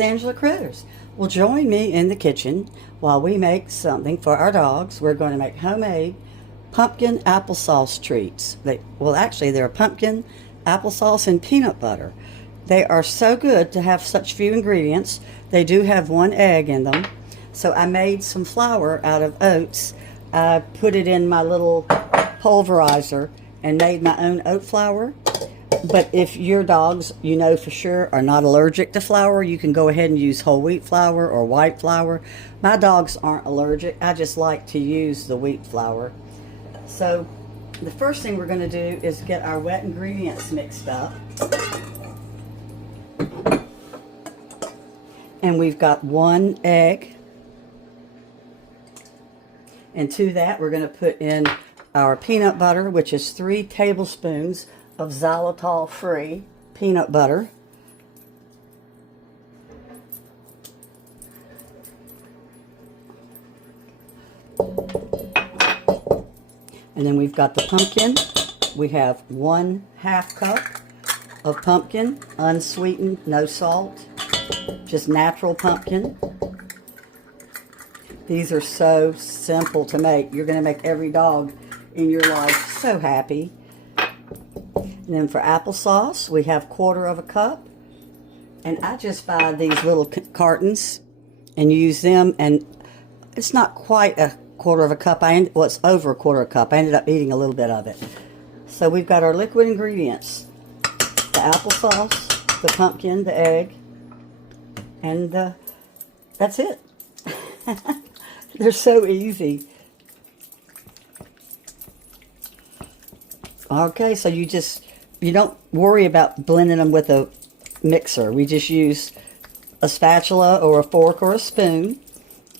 Aunt Angela Critters. Well, join me in the kitchen while we make something for our dogs. We're going to make homemade pumpkin applesauce treats. They're pumpkin applesauce and peanut butter. They are so good to have such few ingredients. They do have 1 egg in them. So I made some flour out of oats. I put it in my little pulverizer and made my own oat flour. But if your dogs, you know for sure, are not allergic to flour, you can go ahead and use whole wheat flour or white flour. My dogs aren't allergic. I just like to use the wheat flour. So the first thing we're going to do is get our wet ingredients mixed up. And we've got 1 egg. And to that, we're going to put in our peanut butter, which is 3 tablespoons of xylitol free peanut butter. And then we've got the pumpkin. We have 1/2 cup of pumpkin, unsweetened, no salt, just natural pumpkin. These are so simple to make. You're going to make every dog in your life so happy. And then for applesauce, we have 1/4 cup. And I just buy these little cartons and use them. And it's not quite 1/4 cup. It's over 1/4 cup. I ended up eating a little bit of it. So we've got our liquid ingredients. The applesauce, the pumpkin, the egg, and that's it. They're so easy. Okay, so you don't worry about blending them with a mixer. We just use a spatula or a fork or a spoon.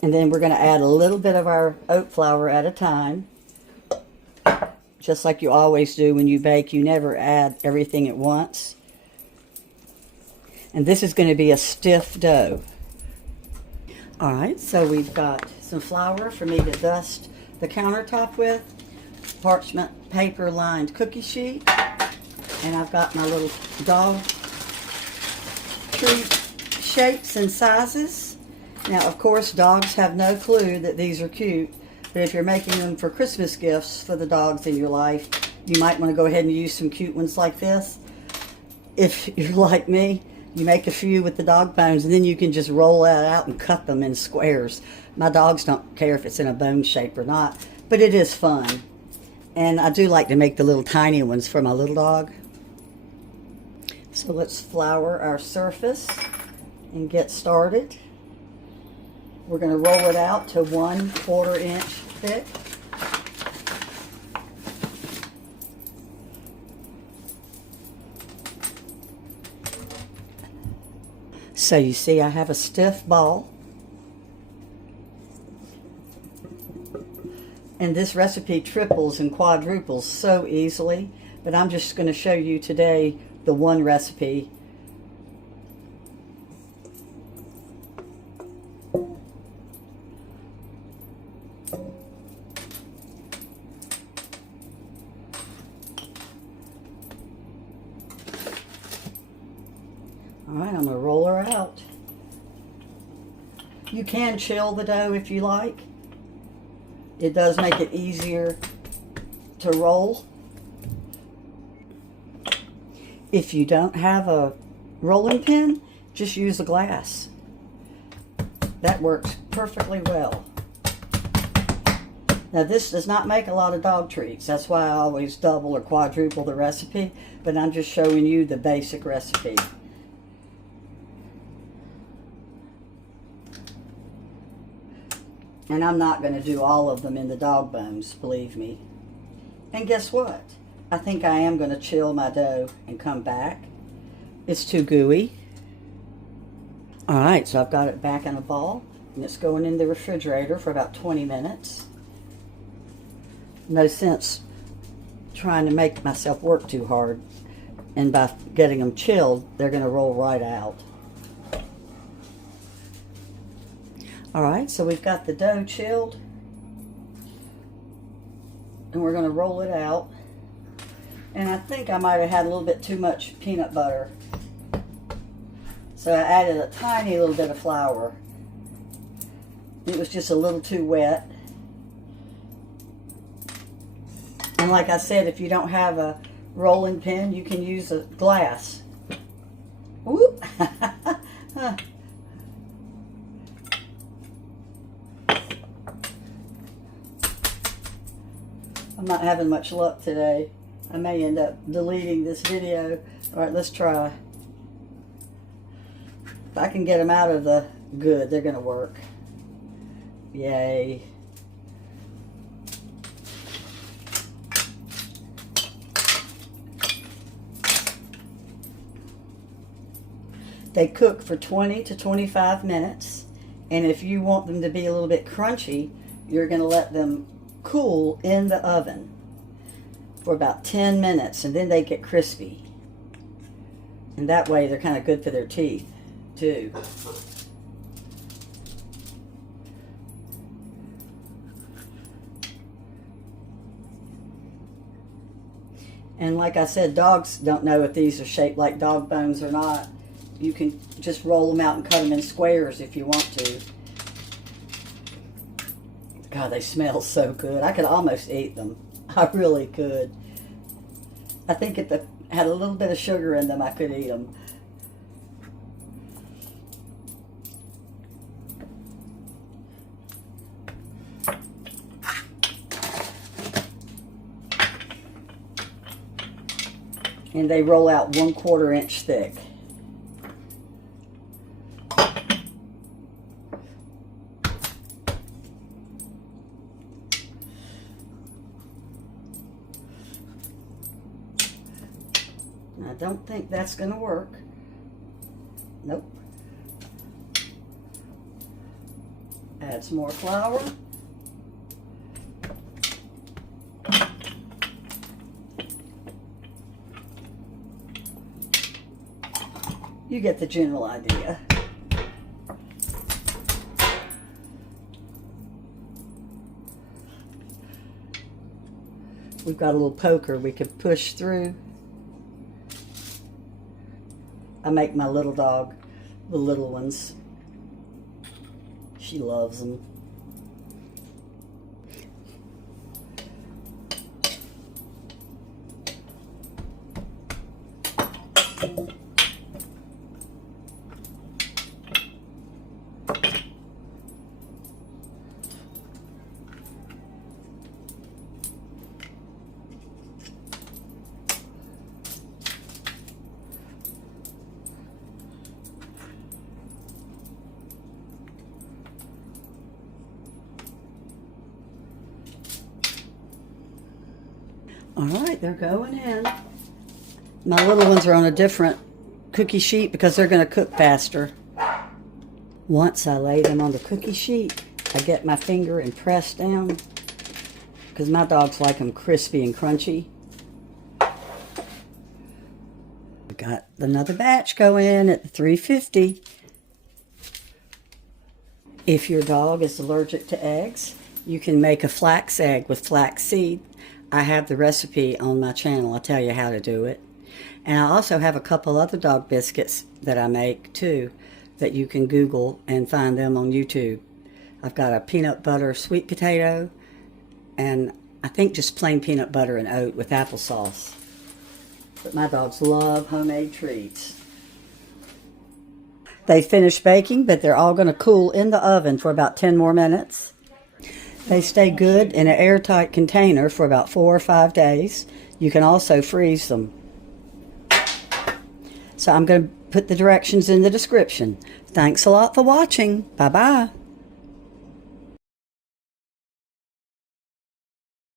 And then we're going to add a little bit of our oat flour at a time. Just like you always do when you bake, you never add everything at once. And this is going to be a stiff dough. Alright, so we've got some flour for me to dust the countertop with, parchment paper lined cookie sheet, and I've got my little dog treat shapes and sizes. Now, of course, dogs have no clue that these are cute, but if you're making them for Christmas gifts for the dogs in your life, you might want to go ahead and use some cute ones like this. If you're like me, you make a few with the dog bones, and then you can just roll that out and cut them in squares. My dogs don't care if it's in a bone shape or not, but it is fun. And I do like to make the little tiny ones for my little dog. So let's flour our surface and get started. We're going to roll it out to 1/4 inch thick. So you see I have a stiff ball. And this recipe triples and quadruples so easily, but I'm just going to show you today the one recipe. Alright, I'm going to roll her out. You can chill the dough if you like. It does make it easier to roll. If you don't have a rolling pin, just use a glass. That works perfectly well. Now this does not make a lot of dog treats. That's why I always double or quadruple the recipe, but I'm just showing you the basic recipe. And I'm not going to do all of them in the dog bones, believe me. And guess what? I think I am going to chill my dough and come back. It's too gooey. Alright, so I've got it back in a ball. And it's going in the refrigerator for about 20 minutes. No sense trying to make myself work too hard. And by getting them chilled, they're going to roll right out. Alright, so we've got the dough chilled. And we're going to roll it out. And I think I might have had a little bit too much peanut butter. So I added a tiny little bit of flour. It was just a little too wet. And like I said, if you don't have a rolling pin, you can use a glass. Whoop! I'm not having much luck today. I may end up deleting this video. All right, let's try. If I can get them out of the good, they're going to work. Yay. They cook for 20 to 25 minutes. And if you want them to be a little bit crunchy, you're going to let them cool in the oven for about 10 minutes, and then they get crispy. And that way they're kind of good for their teeth too. And like I said, dogs don't know if these are shaped like dog bones or not. You can just roll them out and cut them in squares if you want to. God, they smell so good. I could almost eat them. I really could. I think if they had a little bit of sugar in them, I could eat them. And they roll out 1/4 inch thick. I don't think that's going to work. Nope. Add some more flour. You get the general idea. We've got a little poker we could push through. I make my little dog, the little ones. She loves them. All right, they're going in. My little ones are on a different cookie sheet because they're going to cook faster. Once I lay them on the cookie sheet, I get my finger and press down because my dogs like them crispy and crunchy. We got another batch going in at 350. If your dog is allergic to eggs, you can make a flax egg with flax seed. I have the recipe on my channel. I'll tell you how to do it. And I also have a couple other dog biscuits that I make too that you can Google and find them on YouTube. I've got a peanut butter sweet potato and I think just plain peanut butter and oat with applesauce. But my dogs love homemade treats. They finished baking, but they're all going to cool in the oven for about 10 more minutes. They stay good in an airtight container for about 4 or 5 days. You can also freeze them. So I'm going to put the directions in the description. Thanks a lot for watching. Bye-bye.